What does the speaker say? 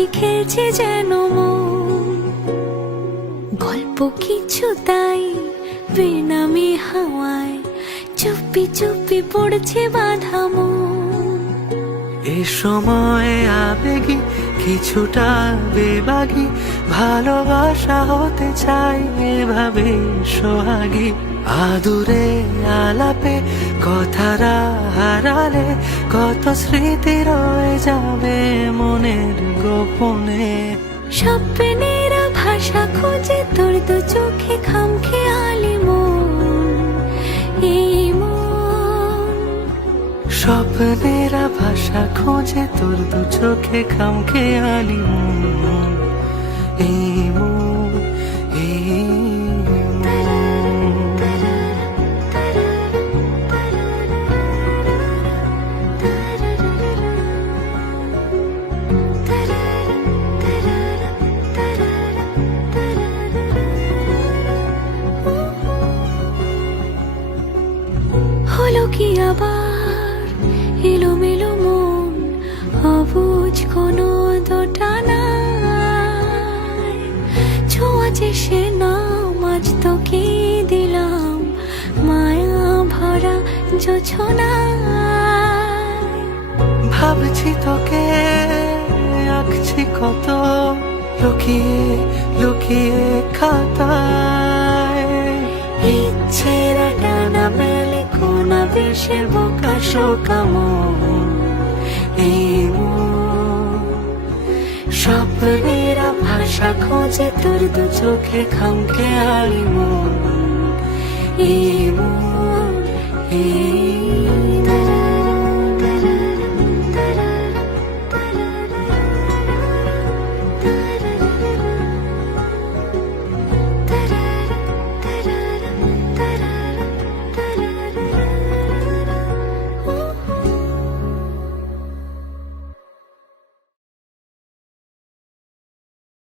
শিখেছে যেন মন। গল্প কিছু তাই বেনামে হাওয়ায় চুপি চুপি পড়ছে বাঁধা মন। এ সময় আবেগী কিছুটা বেবাগী, ভালোবাসা হতে চাই এভাবে সোহাগী। আদুরে আলাপে কথারা হারালে কত স্মৃতি রয়ে যাবে মনের গোপনে। স্বপ্নের ভাষা খুঁজে তোর দু চোখে খামখেয়ালি মন, এই মন। স্বপ্নের ভাষা খোঁজে তোর দু চোখে খামখেয়ালি মন, এই মন, এই মন। হলো কি আবার এলোমেলো মন, অবুঝ কোনো দোটানায়। ছোঁয়াচে সে নাম আজ তোকে দিলাম, মায়া ভরা জোছনায়। ভাবছি তোকে আঁকছি কত লুকিয়ে লুকিয়ে খাতায়। ইচ্ছের ডানা মেলে কোন বেশের বোকা শোকা মন, এই মন। স্বপ্নের ভাষা খোঁজে তোর দু চোখে খামখেয়ালি মন, এই মন, এই